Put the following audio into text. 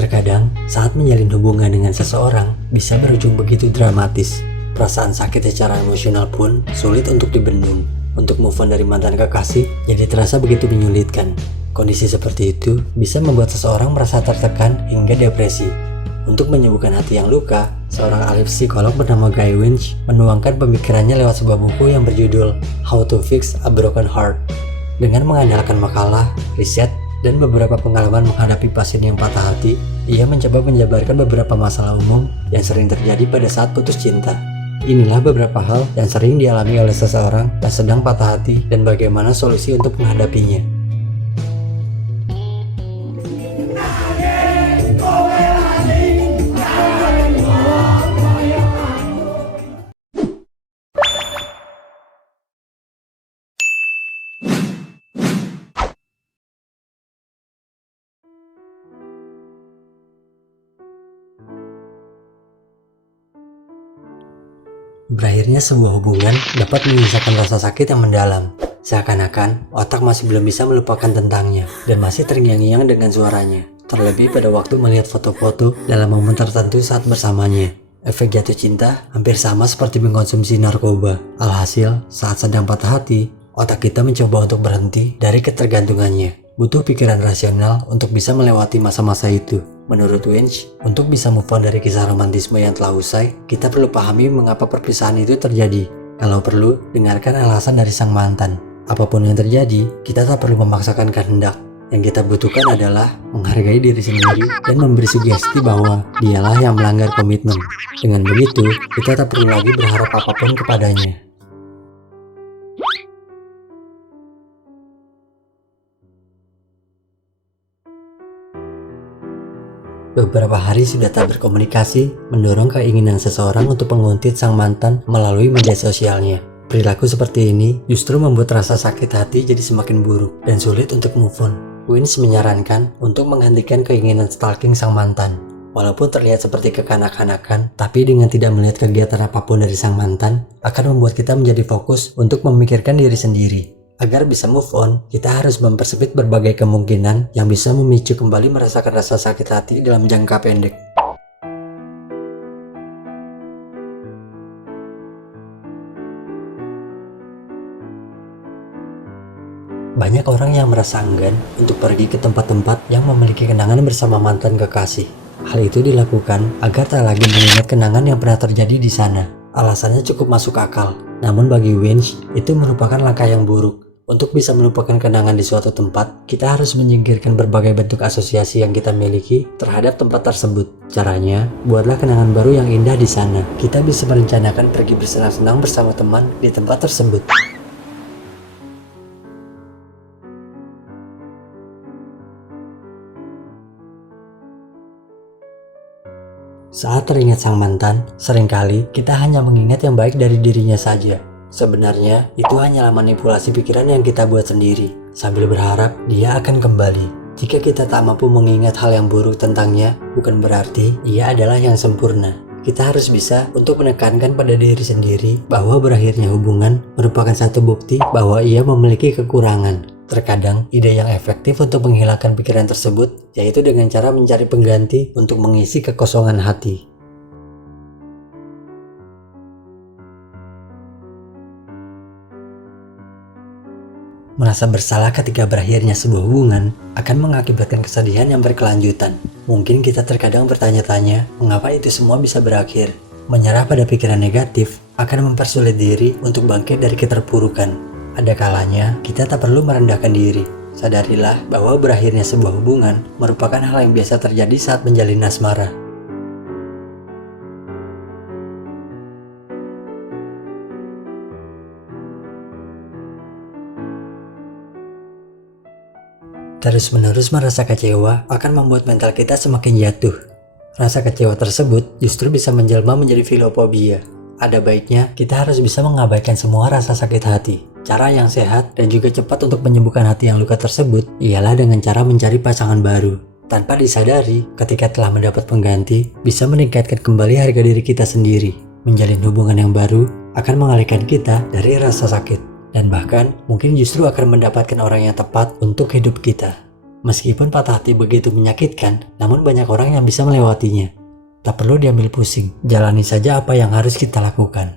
Terkadang, saat menjalin hubungan dengan seseorang bisa berujung begitu dramatis. Perasaan sakit secara emosional pun sulit untuk dibendung. Untuk move on dari mantan kekasih jadi terasa begitu menyulitkan. Kondisi seperti itu bisa membuat seseorang merasa tertekan hingga depresi. Untuk menyembuhkan hati yang luka, seorang ahli psikolog bernama Guy Winch menuangkan pemikirannya lewat sebuah buku yang berjudul How to Fix a Broken Heart. Dengan mengandalkan makalah, riset, dan beberapa pengalaman menghadapi pasien yang patah hati, ia mencoba menjabarkan beberapa masalah umum yang sering terjadi pada saat putus cinta. Inilah beberapa hal yang sering dialami oleh seseorang yang sedang patah hati dan bagaimana solusi untuk menghadapinya. Berakhirnya sebuah hubungan dapat menyisakan rasa sakit yang mendalam. Seakan-akan otak masih belum bisa melupakan tentangnya dan masih terngiang-ngiang dengan suaranya. Terlebih pada waktu melihat foto-foto dalam momen tertentu saat bersamanya. Efek jatuh cinta hampir sama seperti mengkonsumsi narkoba. Alhasil, saat sedang patah hati, otak kita mencoba untuk berhenti dari ketergantungannya. Butuh pikiran rasional untuk bisa melewati masa-masa itu. Menurut Winch, untuk bisa move on dari kisah romantisme yang telah usai, kita perlu pahami mengapa perpisahan itu terjadi. Kalau perlu, dengarkan alasan dari sang mantan. Apapun yang terjadi, kita tak perlu memaksakan kehendak. Yang kita butuhkan adalah menghargai diri sendiri dan memberi sugesti bahwa dialah yang melanggar komitmen. Dengan begitu, kita tak perlu lagi berharap apapun kepadanya. Beberapa hari sudah tak berkomunikasi, mendorong keinginan seseorang untuk menguntit sang mantan melalui media sosialnya. Perilaku seperti ini justru membuat rasa sakit hati jadi semakin buruk dan sulit untuk move on. Winch menyarankan untuk menghentikan keinginan stalking sang mantan. Walaupun terlihat seperti kekanak-kanakan, tapi dengan tidak melihat kegiatan apapun dari sang mantan, akan membuat kita menjadi fokus untuk memikirkan diri sendiri. Agar bisa move on, kita harus mempersempit berbagai kemungkinan yang bisa memicu kembali merasakan rasa sakit hati dalam jangka pendek. Banyak orang yang merasa enggan untuk pergi ke tempat-tempat yang memiliki kenangan bersama mantan kekasih. Hal itu dilakukan agar tak lagi mengingat kenangan yang pernah terjadi di sana. Alasannya cukup masuk akal, namun bagi Winch, itu merupakan langkah yang buruk. Untuk bisa melupakan kenangan di suatu tempat, kita harus menyingkirkan berbagai bentuk asosiasi yang kita miliki terhadap tempat tersebut. Caranya, buatlah kenangan baru yang indah di sana. Kita bisa merencanakan pergi bersenang-senang bersama teman di tempat tersebut. Saat teringat sang mantan, seringkali kita hanya mengingat yang baik dari dirinya saja. Sebenarnya, itu hanyalah manipulasi pikiran yang kita buat sendiri, sambil berharap dia akan kembali. Jika kita tak mampu mengingat hal yang buruk tentangnya, bukan berarti ia adalah yang sempurna. Kita harus bisa untuk menekankan pada diri sendiri bahwa berakhirnya hubungan merupakan satu bukti bahwa ia memiliki kekurangan. Terkadang, ide yang efektif untuk menghilangkan pikiran tersebut, yaitu dengan cara mencari pengganti untuk mengisi kekosongan hati. Merasa bersalah ketika berakhirnya sebuah hubungan akan mengakibatkan kesedihan yang berkelanjutan. Mungkin kita terkadang bertanya-tanya, mengapa itu semua bisa berakhir? Menyerah pada pikiran negatif akan mempersulit diri untuk bangkit dari keterpurukan. Ada kalanya kita tak perlu merendahkan diri. Sadarilah bahwa berakhirnya sebuah hubungan merupakan hal yang biasa terjadi saat menjalin asmara. Terus-menerus merasa kecewa akan membuat mental kita semakin jatuh. Rasa kecewa tersebut justru bisa menjelma menjadi filofobia. Ada baiknya kita harus bisa mengabaikan semua rasa sakit hati. Cara yang sehat dan juga cepat untuk menyembuhkan hati yang luka tersebut ialah dengan cara mencari pasangan baru. Tanpa disadari, ketika telah mendapat pengganti, bisa meningkatkan kembali harga diri kita sendiri. Menjalin hubungan yang baru akan mengalihkan kita dari rasa sakit. Dan bahkan mungkin justru akan mendapatkan orang yang tepat untuk hidup kita. Meskipun patah hati begitu menyakitkan, namun banyak orang yang bisa melewatinya. Tak perlu diambil pusing, jalani saja apa yang harus kita lakukan.